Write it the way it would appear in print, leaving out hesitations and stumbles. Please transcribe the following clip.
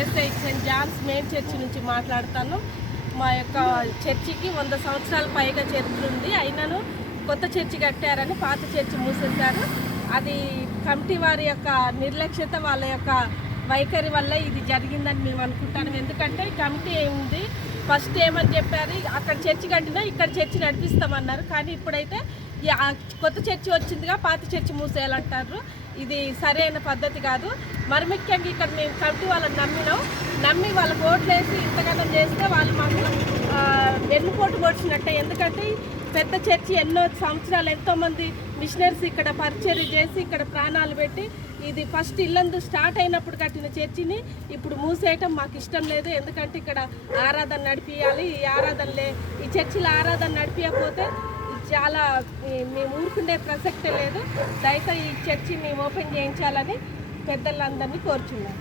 CSI saint John's main church నుంచి మాట్లాడతాను. మా యొక్క చర్చికి 100 సంవత్సరాల పైగా చరిత్ర ఉంది. అయినను కొత్త చర్చి కట్టారని పాత చర్చి మూసేశారు. అది కమిటీ వారి యొక్క నిర్లక్ష్యత, వాళ్ళ యొక్క వైఖరి వల్ల ఇది జరిగిందని మేము అనుకుంటాను. ఎందుకంటే కమిటీ ఏముంది, ఫస్ట్ ఏమని చెప్పారు, అక్కడ చర్చి కట్టినా ఇక్కడ చర్చి నడిపిస్తామన్నారు. కానీ ఇప్పుడైతే కొత్త చర్చి వచ్చిందిగా పాత చర్చి మూసేయాలంటారు. ఇది సరైన పద్ధతి కాదు. మరి ముఖ్యంగా ఇక్కడ మేము కమిటీ వాళ్ళని నమ్మి వాళ్ళకి ఓట్లు వేసి ఇంతకన్నా చేస్తే వాళ్ళు మాకు వెన్నుపోటు పొడిచినట్టే. ఎందుకంటే పెద్ద చర్చి ఎన్నో సంవత్సరాలు ఎంతోమంది మిషనరీస్ ఇక్కడ పరిచర్య చేసి ఇక్కడ ప్రాణాలు పెట్టి ఇది ఫస్ట్ ఇల్లందు స్టార్ట్ అయినప్పుడు కట్టిన చర్చిని ఇప్పుడు మూసేయటం మాకు ఇష్టం లేదు. ఎందుకంటే ఇక్కడ ఆరాధన నడిపియాలి. ఈ చర్చిలో ఆరాధన నడిపించకపోతే చాలా మేము ఊరుకుండే ప్రసక్తే లేదు. దయతో ఈ చర్చిని ఓపెన్ చేయించాలని పెద్దలందరినీ కోరుచున్నాం.